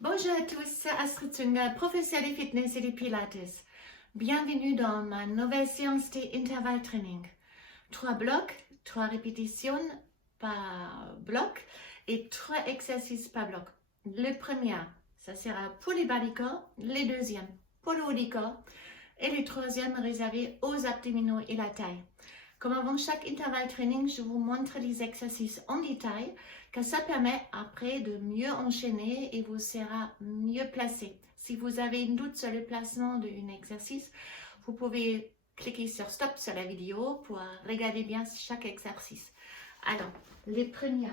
Bonjour à tous, c'est Astrid Zünger, professeure de fitness et de pilates. Bienvenue dans ma nouvelle séance d'intervalle training. 3 blocs, 3 répétitions par bloc et 3 exercices par bloc. Le premier, ça sera pour les bas du corps, le deuxième pour le haut du corps et le troisième réservé aux abdominaux et la taille. Comme avant chaque intervalle training, je vous montre les exercices en détail, car ça permet après de mieux enchaîner et vous sera mieux placé. Si vous avez un doute sur le placement d'un exercice, vous pouvez cliquer sur stop sur la vidéo pour regarder bien chaque exercice. Alors, les premiers,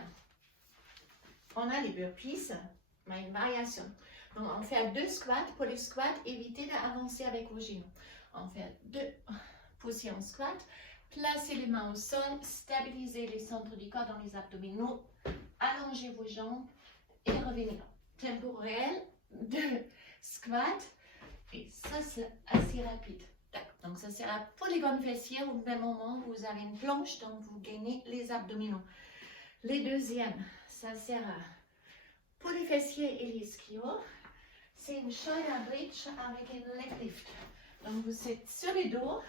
on a les burpees, mais une variation. Donc, on fait 2 squats. Pour les squats, évitez d'avancer avec vos genoux. On fait 2 positions squat. Placez les mains au sol, stabilisez les centres du corps dans les abdominaux, allongez vos jambes et revenez. Tempo réel, 2 squats et ça c'est assez rapide. Donc ça sera pour les grands fessiers, au même moment vous avez une planche, donc vous gagnez les abdominaux. Les deuxièmes, ça sera pour les fessiers et les ischios, c'est une shoulder bridge avec un leg lift. Donc vous êtes sur le dos.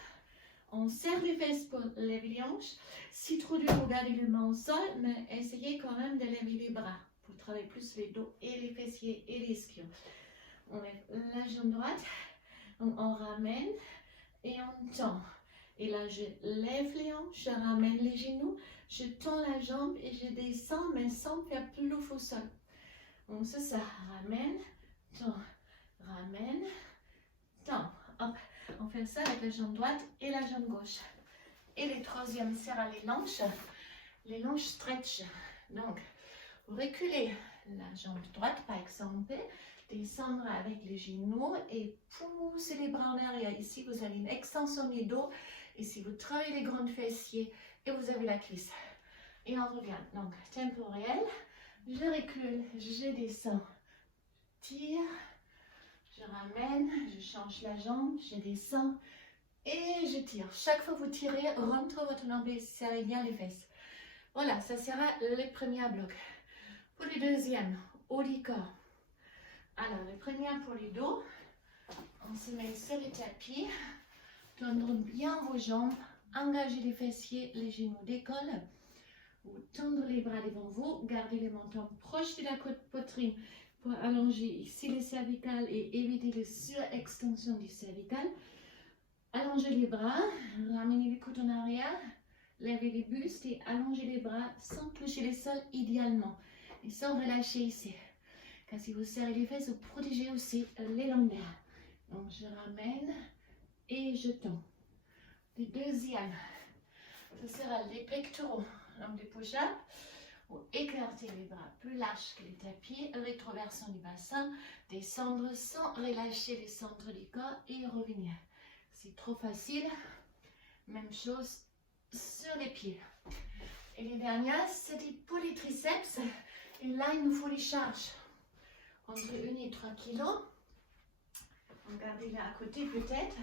On serre les fesses pour lever les hanches. Si trop dur, vous gardez les mains au sol, mais essayez quand même de lever les bras pour travailler plus les dos et les fessiers et les ischios. On lève la jambe droite, on ramène et on tend. Et là, je lève les hanches, je ramène les genoux, je tends la jambe et je descends, mais sans faire plouf au sol. Donc ça ramène, tend, ramène, tend. Hop. On fait ça avec la jambe droite et la jambe gauche. Et le troisième sera les longes stretch. Donc, vous reculez la jambe droite par exemple, descendre avec les genoux et pousser les bras en arrière. Ici, vous avez une extension du dos. Ici, vous travaillez les grands fessiers et vous avez la cuisse. Et on revient. Donc, tempo réel. Je recule, je descends, tire. Je ramène, je change la jambe, je descends et je tire. Chaque fois que vous tirez, rentrez votre nombril, serrez bien les fesses. Voilà, ça sera le premier bloc. Pour le deuxième, haut du corps. Alors, le premier pour le dos, on se met sur le tapis, tendre bien vos jambes, engagez les fessiers, les genoux décollent. Vous tendez les bras devant vous, gardez le menton proche de la poitrine pour allonger ici les cervicales et éviter la surextension du cervical. Allongez les bras, ramenez les côtes en arrière, levez les bustes et allongez les bras sans toucher le sol idéalement et sans relâcher ici. Car si vous serrez les fesses, vous protégez aussi les lombaires. Donc je ramène et je tends. Le deuxième, ce sera les pectoraux. Donc des push-ups. Vous écartez les bras plus larges que les tapis, rétroversion du bassin, descendre sans relâcher les centres du corps et revenir. C'est trop facile. Même chose sur les pieds. Et les dernières, c'était pour les triceps. Et là, il nous faut les charges. Entre 1 et 3 kilos. Regardez là à côté peut-être.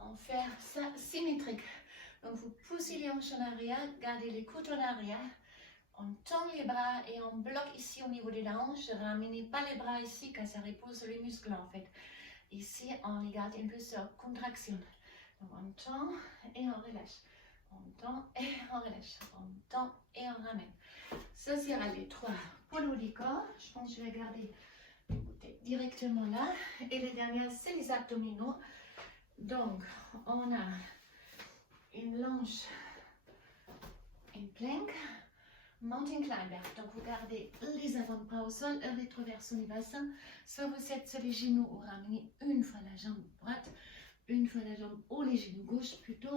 On fait ça symétrique. Donc vous poussez les hanches en arrière, gardez les côtes en arrière. On tend les bras et on bloque ici au niveau des hanches. Ne ramenez pas les bras ici car ça repose sur les muscles en fait. Ici, on les garde un peu sur contraction. Donc on tend et on relâche. On tend et on relâche. On tend et on ramène. Ça sera les 3 pour le haut du corps. Je pense que je vais garder directement là. Et les dernières, c'est les abdominaux. Donc, on a une longe, une plank. Mountain climber, donc vous gardez les avant-bras au sol, rétroversion du bassin, soit vous êtes sur les genoux ou ramenez une fois la jambe droite, une fois la jambe ou les genoux gauche plutôt,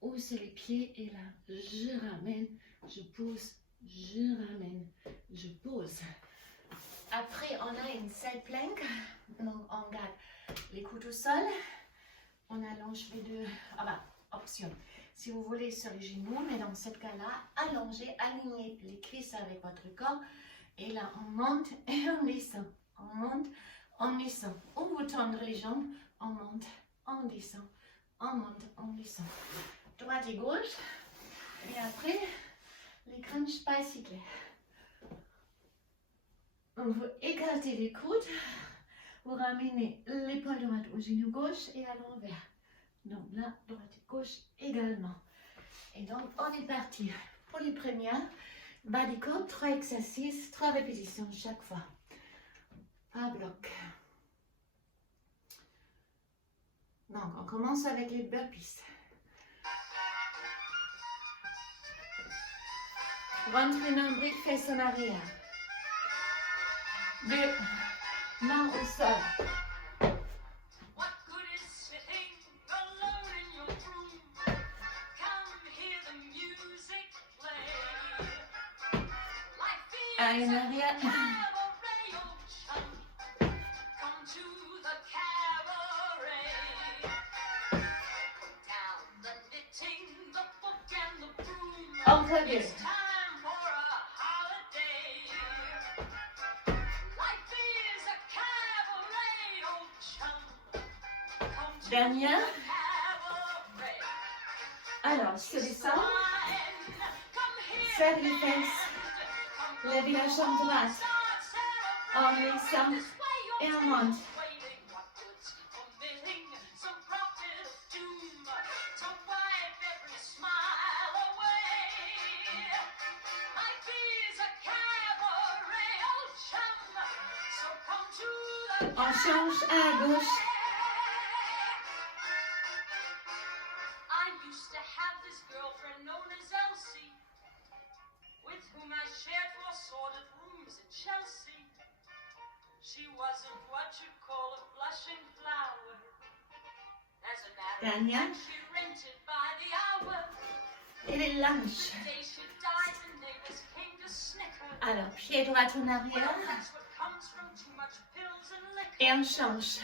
ou sur les pieds et là je ramène, je pose, je ramène, je pose. Après on a une side plank, donc on garde les coudes au sol, on allonge les deux, option. Si vous voulez sur les genoux, mais dans ce cas-là, allongez, alignez les cuisses avec votre corps. Et là, on monte et on descend. On monte, on descend. On vous tendre les jambes, on monte, on descend. On monte, on descend. Droite et gauche. Et après, les crunch bicycles. vous écartez les coudes, vous ramenez l'épaule droite au genou gauche et à l'envers. Donc là, droite et gauche également. Et donc, on est parti pour les premières. Bas du corps, 3 exercices, 3 répétitions chaque fois. Par bloc. Donc, on commence avec les burpees. Ventre nombril, fesses en arrière. 2, mains au sol. Allez, en arrière. Encore 2. Dernière. Alors, je descends. Serre les fesses. Levez la jambe droite. En descend et on monte. On change à gauche. Dernière. Et les lunges. Alors, pied droit en arrière. Et on change.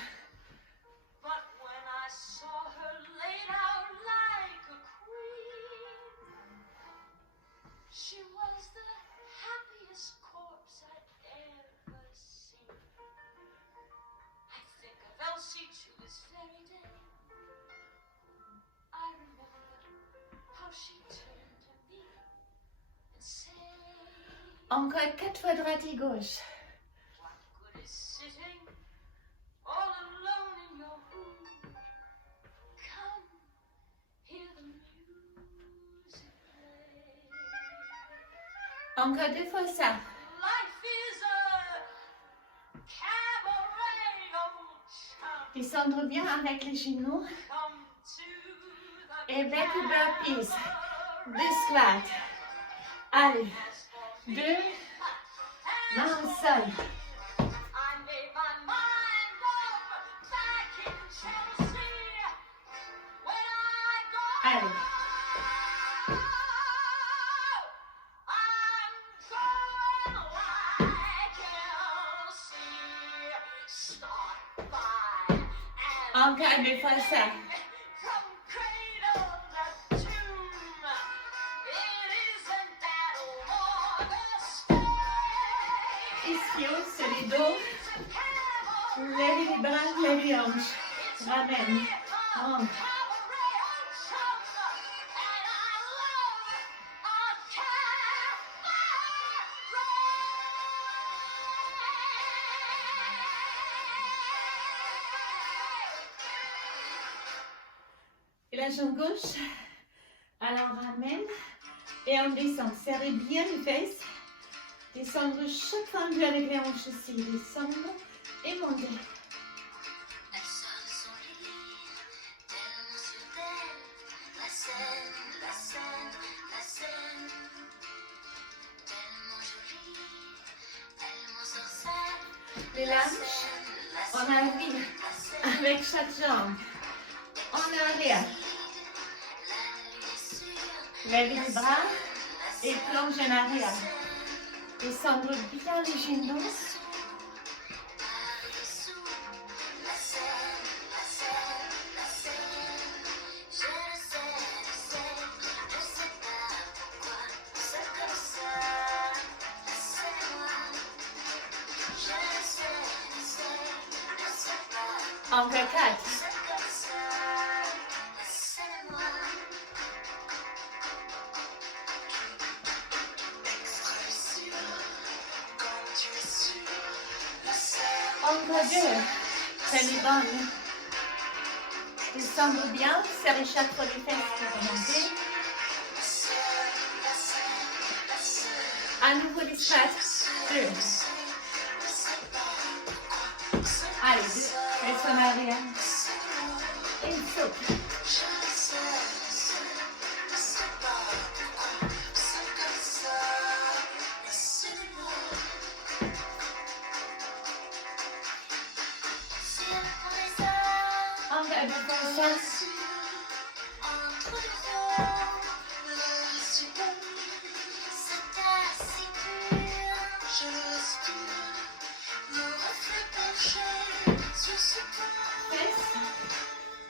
Encore 4 fois droite et gauche. Encore 2 fois ça. Descendre bien avec les genoux. Et back to burpees. 2 squats. Allez. 2. Main au sol. Allez. Encore 2 fois ça. Ischio sur les dos. Levez les bras, levez les hanches. Ramène. Rentre. Et la jambe gauche. Alors on ramène et on descend. Serrez bien les fesses. Descendre chaque fois un peu avec les hanches ici. Descendre et monter. Les lunges, on arrive avec chaque jambe. En arrière. Levez les bras et plonge en arrière. Descendre bien les genoux. Encore 4. Encore deux. C'est les bonnes. Descendre bien, serrer chaque fois les fesses pour remonter. À nouveau les straps. Deux. Allez, deux. Reste en arrière. Et saute. Encore deux fois.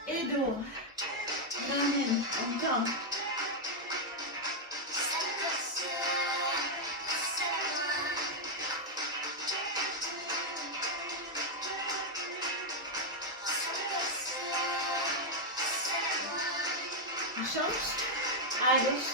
Et dos. Ramène. Encore. On change. À gauche.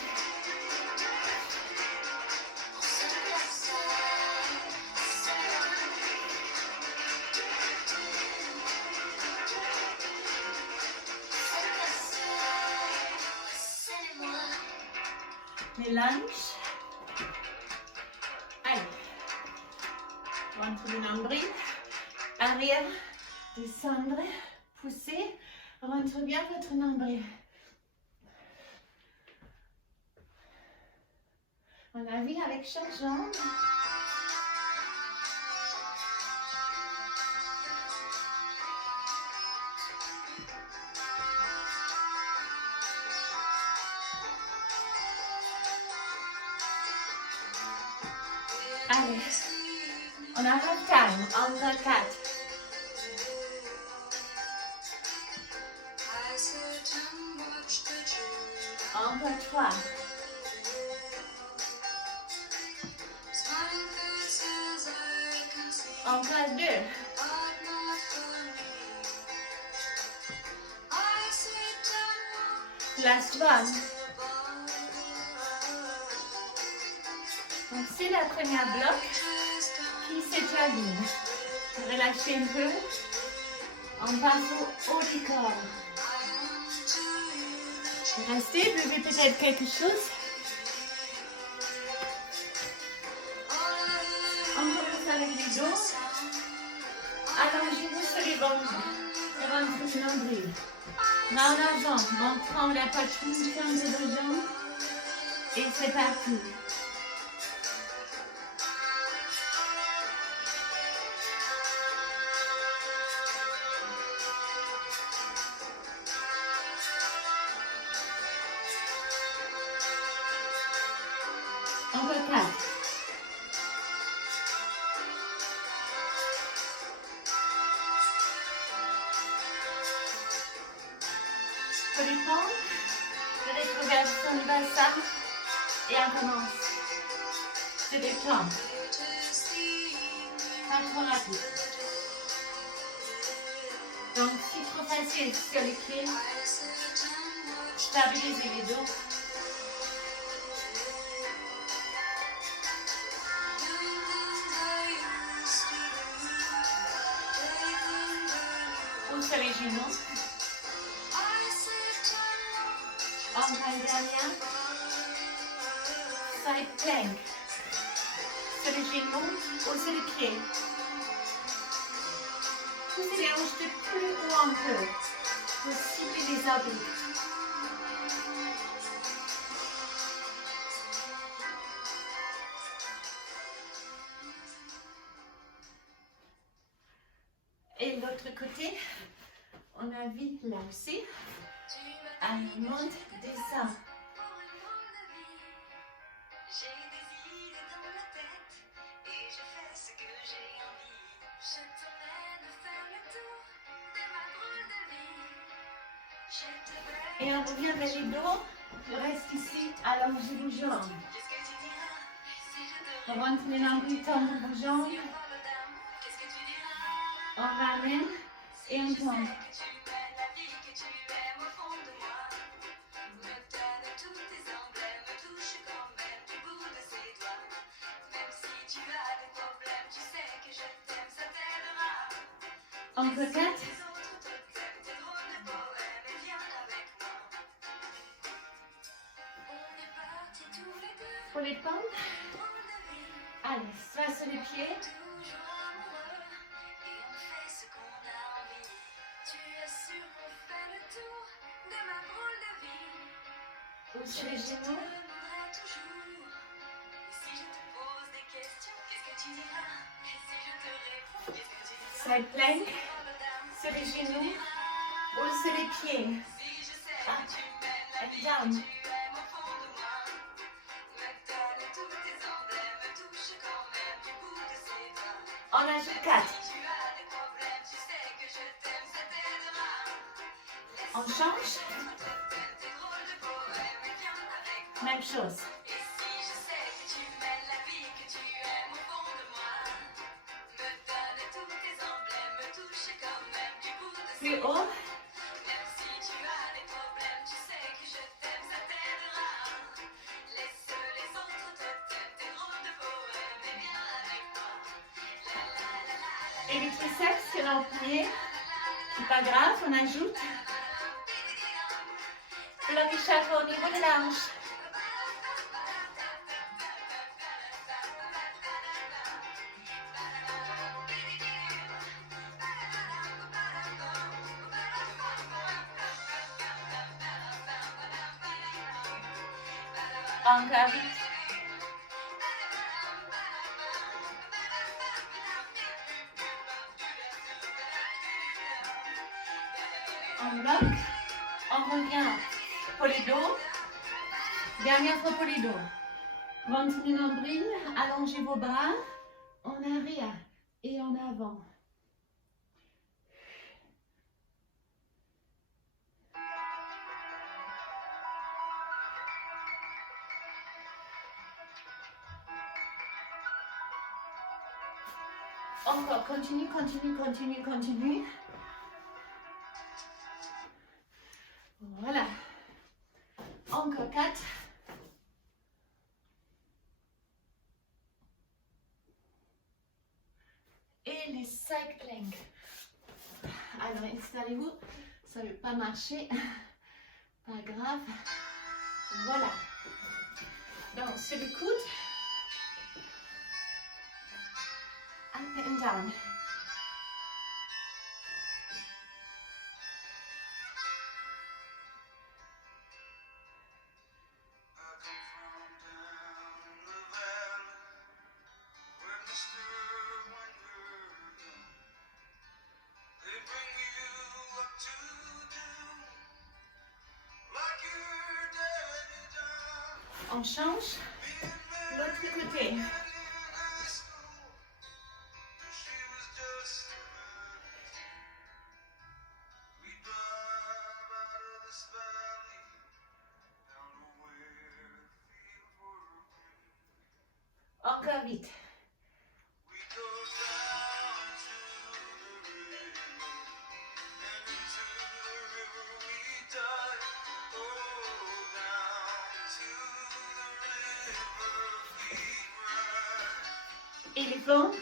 Mélange. Allez. Rentre le nombril. Arrière. Descendre. Pousser. Rentre bien votre nombril. On a vu avec chaque jambe. Allez, on a half time, encore 4. Encore 3. Encore 2. Last one. Donc c'est la première bloc qui se termine. Relâchez un peu. On passe au haut du corps. Restez, buvez peut-être quelque chose. On commence avec les dos. Allongez-vous sur les bancs. Et rentrez le nombril. Main en avant, montrant la poitrine, ferme les deux jambes. Et c'est parti. Encore 4. Faut les prendre, de rétroversion du bassin et on commence. Se détendre. Pas trop rapide. Donc si trop facile sur les pieds, stabilisez les dos. Ou sur les genoux. Encore une dernière. Side plank. Sur les genoux ou sur les pieds. Poussez les hanches de plus haut un peu pour cibler les obliques. Et l'autre côté, on a vite là aussi. Allez, monte, descend. Et on revient vers les dos. Je reste ici, allongez vos jambes. On rentre les nombrils, tendre vos jambes. On ramène et on tombe. Encore 4. Pour les pommes. Allez, soit sur les pieds. Ou sur les genoux. Side plank. Sur les genoux. Ou sur les pieds. Up, down. On ajoute 4. On change. Même chose. Plus haut. Et les triceps que l'on plié, c'est pas grave, on ajoute. Bloc et chakra au niveau des hanches. Encore vite. On bloque. On revient pour les dos. Dernière fois pour les dos. Ventre du nombril. Allongez vos bras. En arrière et en avant. Encore, continue, continue, continue, continue. Voilà. Encore 4. Et les side planks. Alors, installez-vous. Ça ne veut pas marcher. Pas grave. Voilà. Donc, sur le coude. Up and down. On change. L'autre côté. Encore vite. Et les pompes.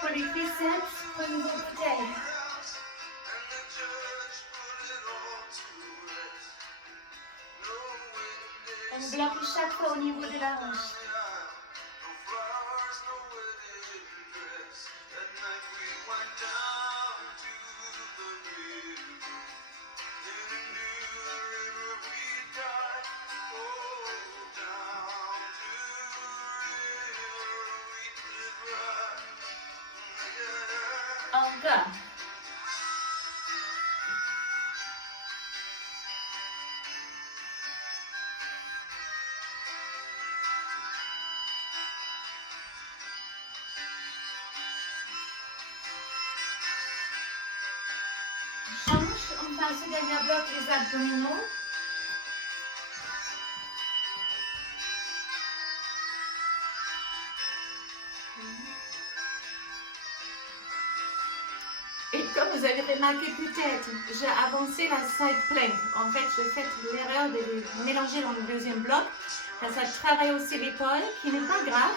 Pour les triceps, prenez vos bouteilles. On bloque chaque fois au niveau de la hanche. Encore. Change, on passe au dernier bloc, les abdominaux. Comme vous avez remarqué peut-être, j'ai avancé la side plank. En fait, j'ai fait l'erreur de les mélanger dans le deuxième bloc. Ça travaille aussi l'épaule, qui n'est pas grave.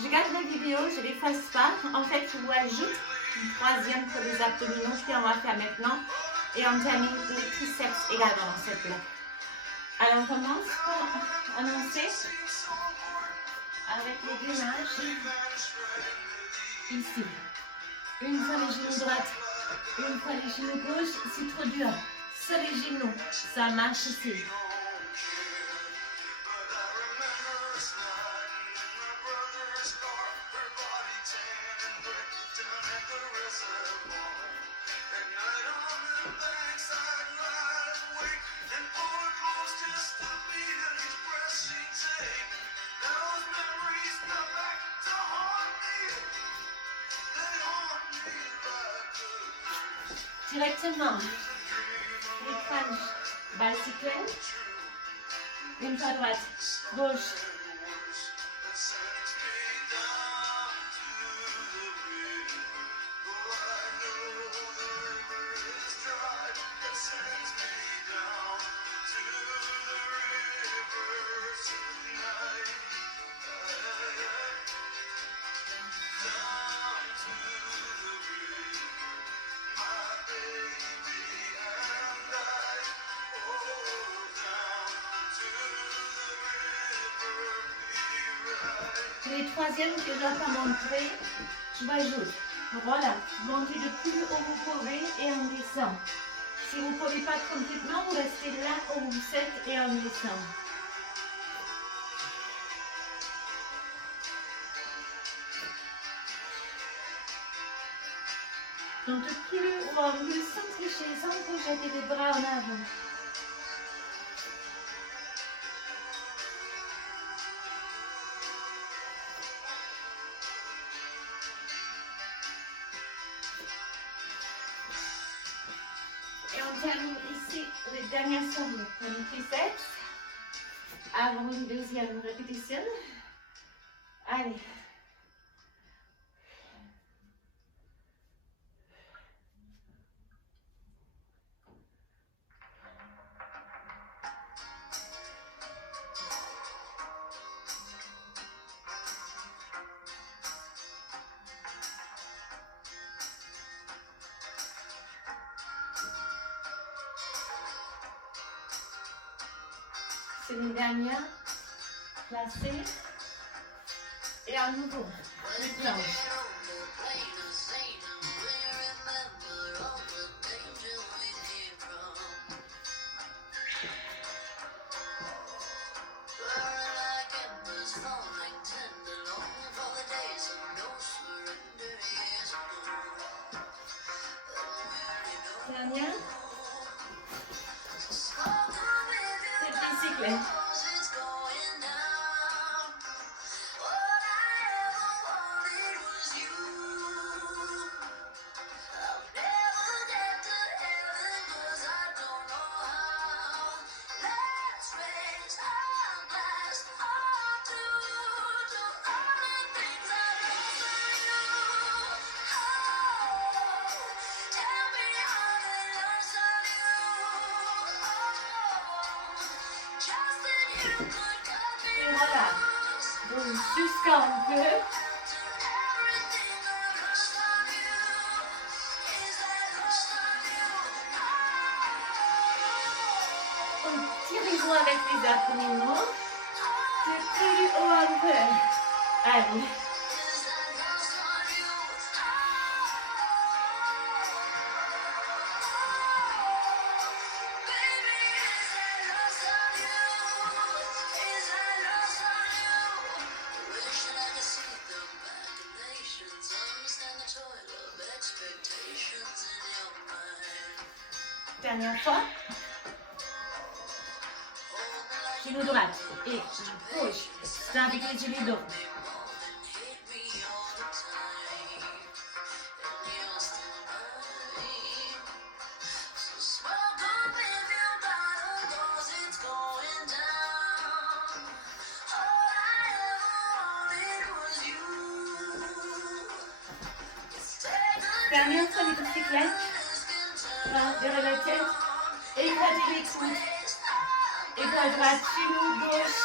Je garde la vidéo, je ne l'efface pas. En fait, je vous ajoute une troisième pour les abdominaux qu'on va faire maintenant. Et on termine les triceps également dans cette bloc. Alors, on commence par annoncer avec les gainages. Ici. Une fois les genoux droites, une fois les genoux gauche. C'est trop dur. Sur les genoux, ça marche ici. Directement, les crunch, bicycle, une fois droite, gauche. Les troisièmes que je dois pas montrer, je m'ajoute. Voilà, montez le plus haut vous pouvez et on descend. Si vous ne pouvez pas complètement, vous restez là où vous êtes et on descend. Donc le plus haut, on veut s'entrecher sans projeter les bras en avant. On termine ici les dernières secondes pour les triceps avant une deuxième répétition. Allez. C'est une dernière, placée, et à nouveau, les planches. Dernière. C'est le bicycle. Et voilà. Donc jusqu'à un peu. On tire les doigts avec les abdominaux. C'est plus haut un peu. Allez. Dernière fois. Genou droite et gauche. Stabilisez les dos. Fermez-toi les bicyclettes. Derrière la tête. Éclatez les coudes. Et bras droite, genou gauche.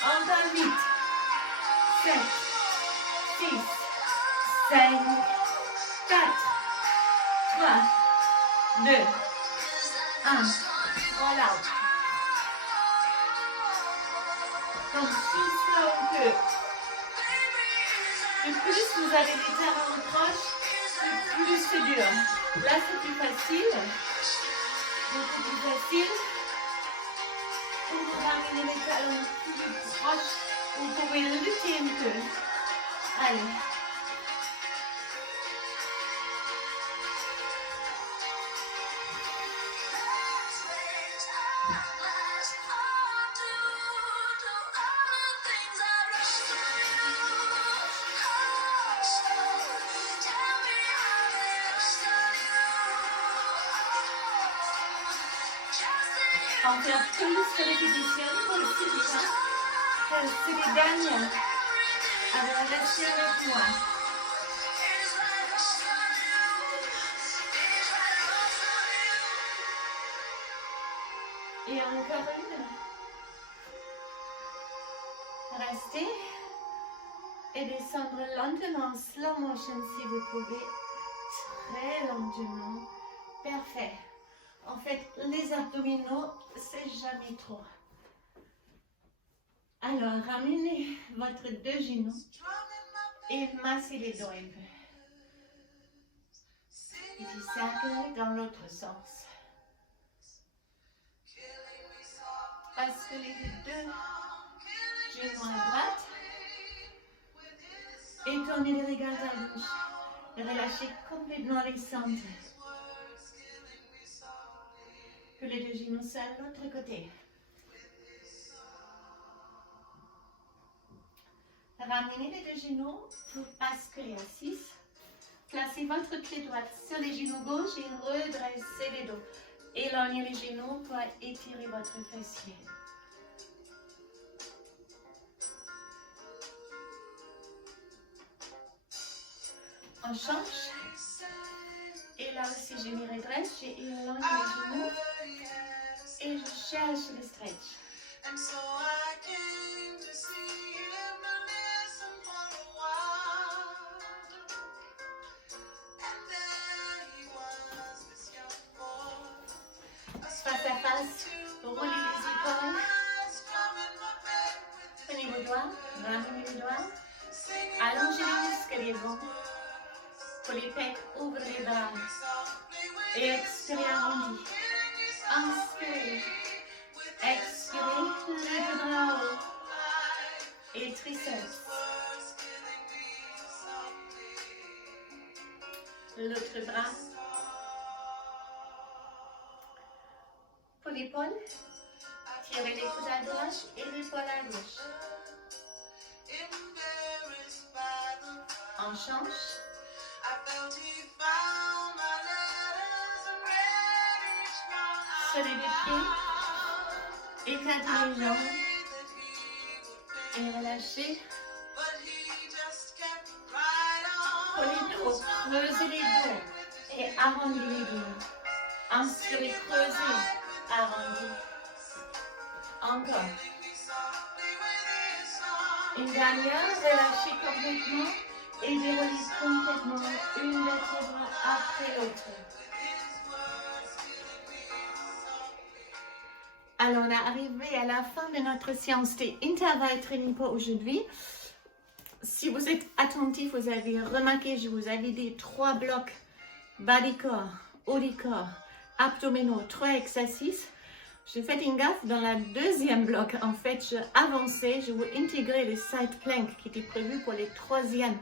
Encore 8, 7, 6, 5, 4, 3, 2, 1. Voilà. Donc, tout ça on peut. Le plus vous avez des talons proches, le plus c'est dur. Là, c'est plus facile. Beaucoup plus facile. Pour vous ramener les talons plus proches, vous pouvez lutter un peu. Allez. On fait plus de répétitions pour le suivant. C'est les dernières. Alors, restez avec moi. Et encore une. Restez. Et descendre lentement, slow motion si vous pouvez. Très lentement. Parfait. En fait, les abdominaux, c'est jamais trop. Alors, ramenez votre deux genoux et massez les dos un peu. Petit cercle dans l'autre sens. Parce que les deux genoux à droite et tournez les regards à gauche. Relâchez complètement les centres. Que les deux genoux soient de l'autre côté. Ramenez les deux genoux pour basculer à 6. Placez votre pied droit sur les genoux gauche et redressez les dos. Éloignez les genoux pour étirer votre fessier. On change. Et là aussi, je me redresse, j'éloigne les genoux et je cherche le stretch. Face à face, roulez les épaules. Prenez vos doigts, ramenez les doigts. Allongez les muscles des bras. Pour les pecs, ouvrez les bras. Et expirez arrondi. Inspirez. Expirez, les bras haut. Et triceps. L'autre bras. Pour l'épaule, tirez les coudes à droite et l'épaule à gauche. On change. Sur les deux pieds, écartez les jambes et relâchez. Pour les dos, creusez les dos et arrondissez les dos. Inspirez, creusez, arrondi. Encore. Une dernière, relâchez complètement et déroulez complètement une vertèbre après l'autre. Alors, on est arrivé à la fin de notre séance d'intervalle training pour aujourd'hui. Si vous êtes attentif, vous avez remarqué, je vous avais dit 3 blocs, bas du corps, haut du corps, abdominaux, 3 exercices. J'ai fait une gaffe dans la deuxième bloc. En fait, je avançais, je vais intégrer les side planks qui étaient prévus pour les troisièmes.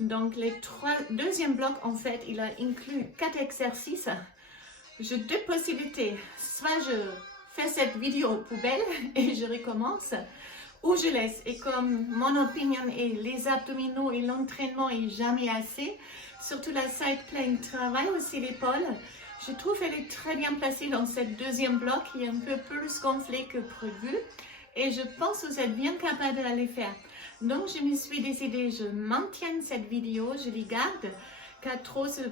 Donc, deuxième bloc, en fait, il a inclus 4 exercices. J'ai 2 possibilités. Soit je faire cette vidéo poubelle et je recommence. Ou je laisse. Et comme mon opinion est les abdominaux et l'entraînement est jamais assez, surtout la side plank travaille aussi l'épaule. Je trouve qu'elle est très bien placée dans cette deuxième bloc qui est un peu plus gonflé que prévu. Et je pense que vous êtes bien capable de les faire. Donc je me suis décidée, je maintiens cette vidéo, je les garde, car trop des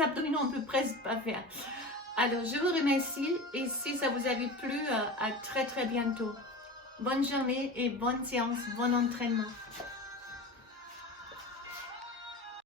abdominaux on peut presque pas faire. Alors je vous remercie et si ça vous a plu, à très bientôt. Bonne journée et bonne séance, bon entraînement.